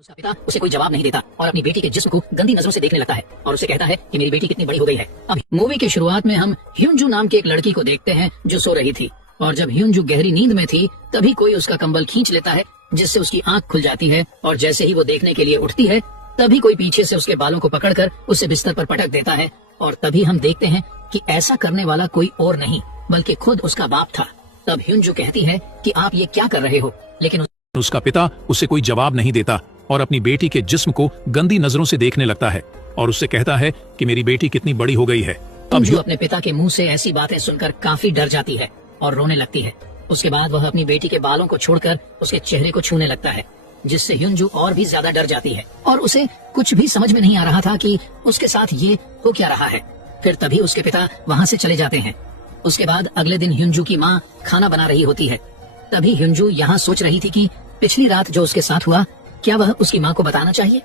उसका पिता उसे कोई जवाब नहीं देता और अपनी बेटी के जिस्म को गंदी नजरों से देखने लगता है और उसे कहता है कि मेरी बेटी कितनी बड़ी हो गई है। अब मूवी की शुरुआत में हम ह्यूंजू नाम की एक लड़की को देखते हैं जो सो रही थी, और जब ह्यूंजू गहरी नींद में थी तभी कोई उसका कंबल खींच लेता है जिससे उसकी आंख खुल जाती है, और जैसे ही वो देखने के लिए उठती है तभी कोई पीछे से उसके बालों को पकड़कर उसे बिस्तर पर पटक देता है, और तभी हम देखते हैं कि ऐसा करने वाला कोई और नहीं बल्कि खुद उसका बाप था। तब ह्यूंजू कहती है कि आप ये क्या कर रहे हो, लेकिन उसका पिता उसे कोई जवाब नहीं देता और अपनी बेटी के जिस्म को गंदी नजरों से देखने लगता है और उससे कहता है कि मेरी बेटी कितनी बड़ी हो गई है। अब जो अपने पिता के मुंह से ऐसी बातें सुनकर काफी डर जाती है और रोने लगती है। उसके बाद वह अपनी बेटी के बालों को छोड़कर उसके चेहरे को छूने लगता है, जिससे ह्यूंजू और भी ज्यादा डर जाती है और उसे कुछ भी समझ में नहीं आ रहा था कि उसके साथ ये हो क्या रहा है। फिर तभी उसके पिता वहाँ से चले जाते हैं। उसके बाद अगले दिन ह्यूंजू की माँ खाना बना रही होती है। तभी ह्यूंजू यहाँ सोच रही थी कि पिछली रात जो उसके साथ हुआ क्या वह उसकी माँ को बताना चाहिए।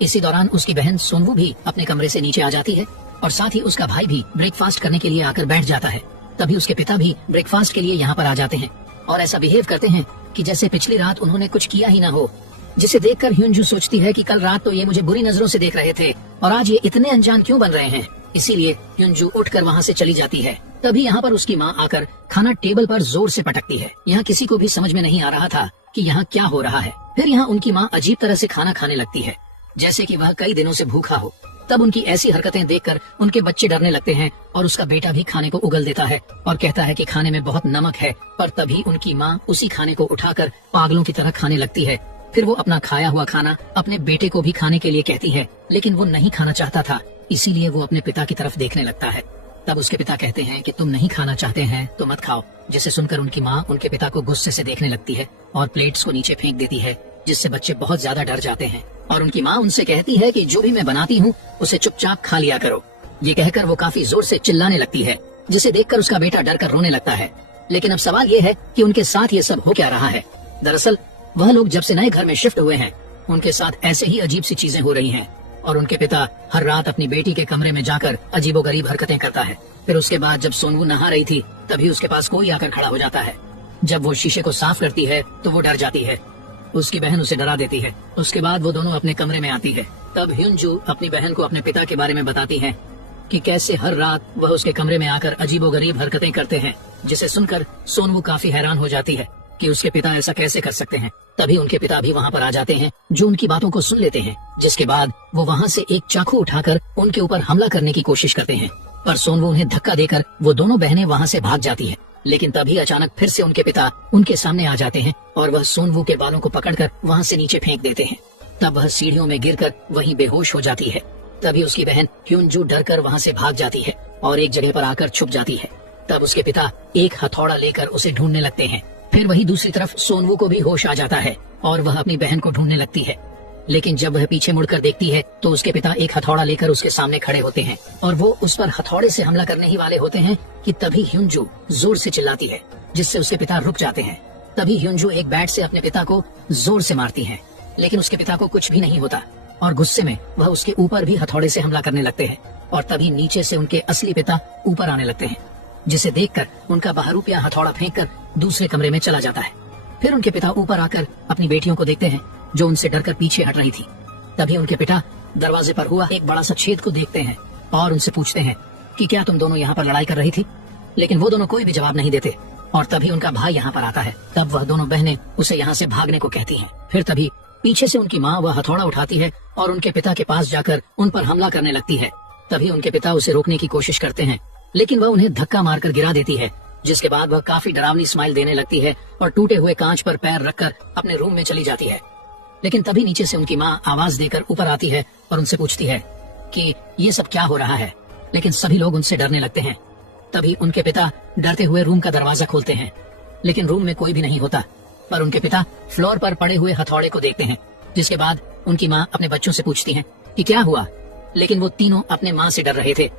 इसी दौरान उसकी बहन सोनवू भी अपने कमरे से नीचे आ जाती है और साथ ही उसका भाई भी ब्रेकफास्ट करने के लिए आकर बैठ जाता है। तभी उसके पिता भी ब्रेकफास्ट के लिए यहाँ पर आ जाते हैं और ऐसा बिहेव करते हैं कि जैसे पिछली रात उन्होंने कुछ किया ही ना हो, जिसे देखकर ह्यूंजू सोचती है कि कल रात तो ये मुझे बुरी नजरों से देख रहे थे और आज ये इतने अनजान क्यों बन रहे हैं। इसीलिए ह्यूंजू उठकर वहाँ से चली जाती है। तभी यहाँ पर उसकी माँ आकर खाना टेबल पर जोर से पटकती है। यहाँ किसी को भी समझ में नहीं आ रहा था कि यहाँ क्या हो रहा है। फिर यहाँ उनकी माँ अजीब तरह से खाना खाने लगती है, जैसे कि वह कई दिनों से भूखा हो। तब उनकी ऐसी हरकतें देखकर उनके बच्चे डरने लगते हैं और उसका बेटा भी खाने को उगल देता है और कहता है कि खाने में बहुत नमक है। पर तभी उनकी माँ उसी खाने को उठाकर पागलों की तरह खाने लगती है। फिर वो अपना खाया हुआ खाना अपने बेटे को भी खाने के लिए कहती है, लेकिन वो नहीं खाना चाहता था, इसीलिए वो अपने पिता की तरफ देखने लगता है। तब उसके पिता कहते हैं कि तुम नहीं खाना चाहते हैं तो मत खाओ, जिसे सुनकर उनकी माँ उनके पिता को गुस्से से देखने लगती है और प्लेट्स को नीचे फेंक देती है, जिससे बच्चे बहुत ज्यादा डर जाते हैं। और उनकी माँ उनसे कहती है कि जो भी मैं बनाती हूँ उसे चुपचाप खा लिया करो। ये कहकर वो काफी जोर से चिल्लाने लगती है, जिसे देखकर उसका बेटा डर कर रोने लगता है। लेकिन अब सवाल ये है कि उनके साथ ये सब हो क्या रहा है। दरअसल वह लोग जब से नए घर में शिफ्ट हुए हैं उनके साथ ऐसे ही अजीब सी चीजें हो रही हैं और उनके पिता हर रात अपनी बेटी के कमरे में जाकर अजीबोगरीब हरकतें करता है। फिर उसके बाद जब सोनवू नहा रही थी तभी उसके पास कोई आकर खड़ा हो जाता है। जब वो शीशे को साफ करती है तो वो डर जाती है। उसकी बहन उसे डरा देती है। उसके बाद वो दोनों अपने कमरे में आती है। तब ह्यूंजू अपनी बहन को अपने पिता के बारे में बताती है कि कैसे हर रात वह उसके कमरे में आकर अजीबोगरीब हरकतें करते हैं, जिसे सुनकर सोनवू काफी हैरान हो जाती है कि उसके पिता ऐसा कैसे कर सकते हैं। तभी उनके पिता भी वहाँ पर आ जाते हैं, जो उनकी बातों को सुन लेते हैं, जिसके बाद वो वहाँ से एक चाकू उठाकर उनके ऊपर हमला करने की कोशिश करते हैं। पर सोनवू उन्हें धक्का देकर वो दोनों बहनें वहाँ से भाग जाती हैं। लेकिन तभी अचानक फिर से उनके पिता उनके सामने आ जाते हैं और वह सोनवू के बालों को पकड़कर वहाँ से नीचे फेंक देते हैं। तब वह सीढ़ियों में गिरकर वहीं बेहोश हो जाती है। तभी उसकी बहन ह्यूंजू डरकर वहाँ से भाग जाती है और एक जगह पर आकर छुप जाती है। तब उसके पिता एक हथौड़ा लेकर उसे ढूंढने लगते हैं। फिर वही दूसरी तरफ सोनवू को भी होश आ जाता है और वह अपनी बहन को ढूंढने लगती है। लेकिन जब वह पीछे मुड़कर देखती है तो उसके पिता एक हथौड़ा लेकर उसके सामने खड़े होते हैं और वो उस पर हथौड़े से हमला करने ही वाले होते हैं कि तभी ह्यूंजू जोर से चिल्लाती है, जिससे उसके पिता रुक जाते हैं। तभी ह्यूंजू एक बैट से अपने पिता को जोर से मारती है, लेकिन उसके पिता को कुछ भी नहीं होता और गुस्से में वह उसके ऊपर भी हथौड़े से हमला करने लगते हैं। और तभी नीचे से उनके असली पिता ऊपर आने लगते हैं, जिसे देखकर उनका बहरूपिया हथौड़ा फेंककर दूसरे कमरे में चला जाता है। फिर उनके पिता ऊपर आकर अपनी बेटियों को देखते हैं जो उनसे डरकर पीछे हट रही थी। तभी उनके पिता दरवाजे पर हुआ एक बड़ा सा छेद को देखते हैं और उनसे पूछते हैं कि क्या तुम दोनों यहाँ पर लड़ाई कर रही थी। लेकिन वो दोनों कोई भी जवाब नहीं देते और तभी उनका भाई यहाँ पर आता है। तब वह दोनों बहनें उसे यहाँ से भागने को कहती हैं। फिर तभी पीछे से उनकी माँ वह हथौड़ा उठाती है और उनके पिता के पास जाकर उन पर हमला करने लगती है। तभी उनके पिता उसे रोकने की कोशिश करते हैं, लेकिन वह उन्हें धक्का मारकर गिरा देती है, जिसके बाद वह काफी डरावनी स्माइल देने लगती है और टूटे हुए कांच पर पैर रखकर अपने रूम में चली जाती है। लेकिन तभी नीचे से उनकी माँ आवाज देकर ऊपर आती है और उनसे पूछती है कि ये सब क्या हो रहा है। लेकिन सभी लोग उनसे डरने लगते हैं। तभी उनके पिता डरते हुए रूम का दरवाजा खोलते हैं, लेकिन रूम में कोई भी नहीं होता। पर उनके पिता फ्लोर पर पड़े हुए हथौड़े को देखते हैं, जिसके बाद उनकी माँ अपने बच्चों से पूछती है कि क्या हुआ। लेकिन वो तीनों अपने माँ से डर रहे थे।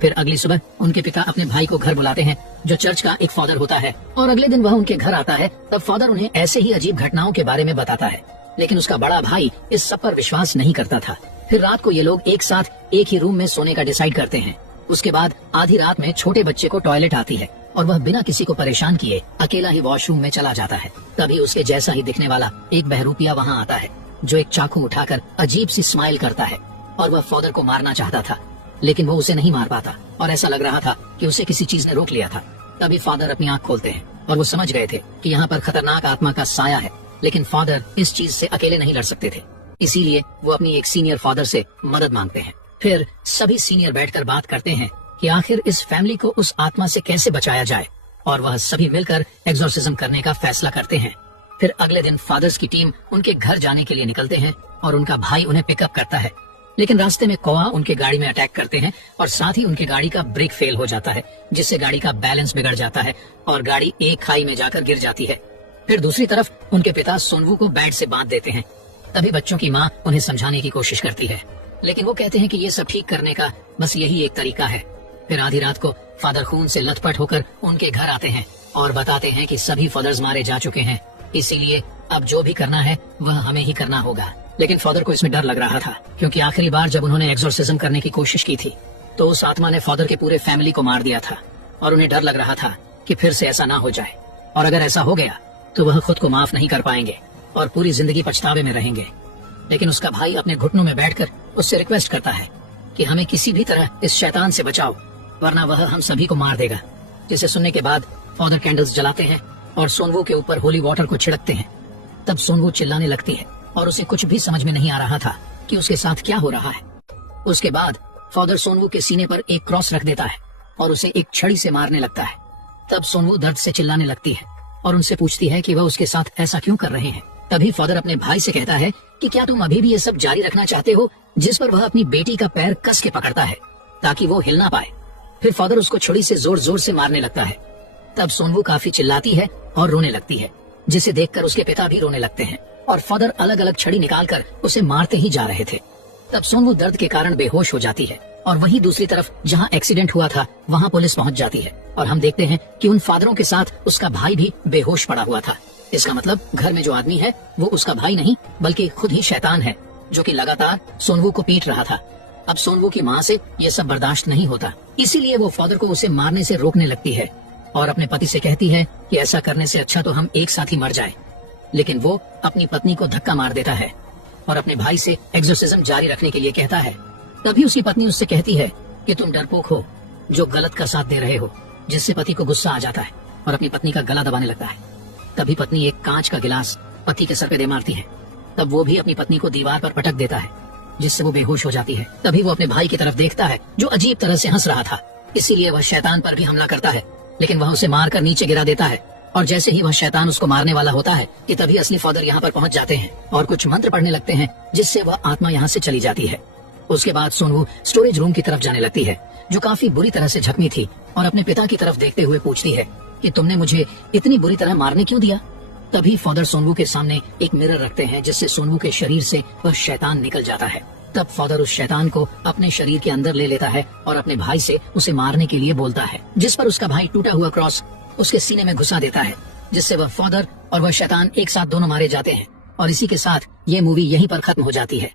फिर अगली सुबह उनके पिता अपने भाई को घर बुलाते हैं, जो चर्च का एक फादर होता है, और अगले दिन वह उनके घर आता है। तब फादर उन्हें ऐसे ही अजीब घटनाओं के बारे में बताता है, लेकिन उसका बड़ा भाई इस सब पर विश्वास नहीं करता था। फिर रात को ये लोग एक साथ एक ही रूम में सोने का डिसाइड करते हैं। उसके बाद आधी रात में छोटे बच्चे को टॉयलेट आती है और वह बिना किसी को परेशान किए अकेला ही वॉशरूम में चला जाता है। तभी उसके जैसा ही दिखने वाला एक बहरूपिया वहाँ आता है जो एक चाकू उठाकर अजीब सी स्माइल करता है, और वह फादर को मारना चाहता था, लेकिन वो उसे नहीं मार पाता और ऐसा लग रहा था कि उसे किसी चीज ने रोक लिया था। तभी फादर अपनी आंख खोलते हैं और वो समझ गए थे कि यहाँ पर खतरनाक आत्मा का साया है, लेकिन फादर इस चीज से अकेले नहीं लड़ सकते थे, इसीलिए वो अपनी एक सीनियर फादर से मदद मांगते हैं। फिर सभी सीनियर बैठकर बात करते हैं कि आखिर इस फैमिली को उस आत्मा से कैसे बचाया जाए, और वह सभी मिलकर एग्जॉर्सिज्म करने का फैसला करते हैं। फिर अगले दिन फादर्स की टीम उनके घर जाने के लिए निकलते हैं और उनका भाई उन्हें पिकअप करता है, लेकिन रास्ते में कौवा उनके गाड़ी में अटैक करते हैं और साथ ही उनकी गाड़ी का ब्रेक फेल हो जाता है, जिससे गाड़ी का बैलेंस बिगड़ जाता है और गाड़ी एक खाई में जाकर गिर जाती है। फिर दूसरी तरफ उनके पिता सोनवू को बेड से बांध देते हैं। तभी बच्चों की माँ उन्हें समझाने की कोशिश करती है, लेकिन वो कहते हैं कि ये सब ठीक करने का बस यही एक तरीका है। फिर आधी रात को फादर खून से लथपथ होकर उनके घर आते हैं और बताते हैं कि सभी फादर्स मारे जा चुके हैं, इसीलिए अब जो भी करना है वह हमें ही करना होगा। लेकिन फादर को इसमें डर लग रहा था, क्योंकि आखिरी बार जब उन्होंने एग्जॉर्सिज्म करने की कोशिश की थी तो उस आत्मा ने फादर के पूरे फैमिली को मार दिया था, और उन्हें डर लग रहा था कि फिर से ऐसा ना हो जाए, और अगर ऐसा हो गया तो वह खुद को माफ नहीं कर पाएंगे और पूरी जिंदगी पछतावे में रहेंगे। लेकिन उसका भाई अपने घुटनों में बैठकर उससे रिक्वेस्ट करता है कि हमें किसी भी तरह इस शैतान से बचाओ, वरना वह हम सभी को मार देगा। जिसे सुनने के बाद फादर कैंडल्स जलाते हैं और सोनवू के ऊपर होली वाटर को छिड़कते हैं। तब सोनवू चिल्लाने लगती है और उसे कुछ भी समझ में नहीं आ रहा था कि उसके साथ क्या हो रहा है। उसके बाद फादर सोनवू के सीने पर एक क्रॉस रख देता है और उसे एक छड़ी से मारने लगता है। तब सोनवू दर्द से चिल्लाने लगती है और उनसे पूछती है कि वह उसके साथ ऐसा क्यों कर रहे हैं। तभी फादर अपने भाई से कहता है कि क्या तुम अभी भी ये सब जारी रखना चाहते हो, जिस पर वह अपनी बेटी का पैर कस के पकड़ता है ताकि वो हिल ना पाए। फिर फादर उसको छुरी से जोर जोर से मारने लगता है। तब सोनवू काफी चिल्लाती है और रोने लगती है, जिसे देखकर उसके पिता भी रोने लगते हैं और फादर अलग अलग छड़ी निकालकर उसे मारते ही जा रहे थे। तब सोनवू दर्द के कारण बेहोश हो जाती है और वहीं दूसरी तरफ जहाँ एक्सीडेंट हुआ था वहाँ पुलिस पहुँच जाती है और हम देखते हैं कि उन फादरों के साथ उसका भाई भी बेहोश पड़ा हुआ था। इसका मतलब घर में जो आदमी है वो उसका भाई नहीं बल्कि खुद ही शैतान है, जो कि लगातार सोनवू को पीट रहा था। अब सोनवू की माँ से ये सब बर्दाश्त नहीं होता, इसीलिए वो फादर को उसे मारने से रोकने लगती है और अपने पति से कहती है कि ऐसा करने से अच्छा तो हम एक साथ ही मर जाएं। लेकिन वो अपनी पत्नी को धक्का मार देता है और अपने भाई से एग्जॉर्सिज्म जारी रखने के लिए कहता है। तभी उसकी पत्नी उससे कहती है कि तुम डरपोक हो जो गलत का साथ दे रहे हो, जिससे पति को गुस्सा आ जाता है और अपनी पत्नी का गला दबाने लगता है। तभी पत्नी एक कांच का गिलास पति के सर पे दे मारती है। तब वो भी अपनी पत्नी को दीवार पर पटक देता है, जिससे वो बेहोश हो जाती है। तभी वो अपने भाई की तरफ देखता है जो अजीब तरह से हंस रहा था, इसीलिए वह शैतान पर भी हमला करता है, लेकिन वह उसे मारकर नीचे गिरा देता है। और जैसे ही वह शैतान उसको मारने वाला होता है कि तभी असली फादर यहाँ पर पहुँच जाते हैं और कुछ मंत्र पढ़ने लगते हैं, जिससे वह आत्मा यहाँ से चली जाती है। उसके बाद सोनवू स्टोरेज रूम की तरफ जाने लगती है, जो काफी बुरी तरह से जख्मी थी, और अपने पिता की तरफ देखते हुए पूछती है कि तुमने मुझे इतनी बुरी तरह मारने क्यों दिया। तभी फादर सोनवू के सामने एक मिरर रखते हैं, जिससे सोनवू के शरीर से वह शैतान निकल जाता है। तब फादर उस शैतान को अपने शरीर के अंदर ले लेता है और अपने भाई से उसे मारने के लिए बोलता है, जिस पर उसका भाई टूटा हुआ क्रॉस उसके सीने में घुसा देता है, जिससे वह फादर और वह शैतान एक साथ दोनों मारे जाते हैं। और इसी के साथ ये मूवी यहीं पर खत्म हो जाती है।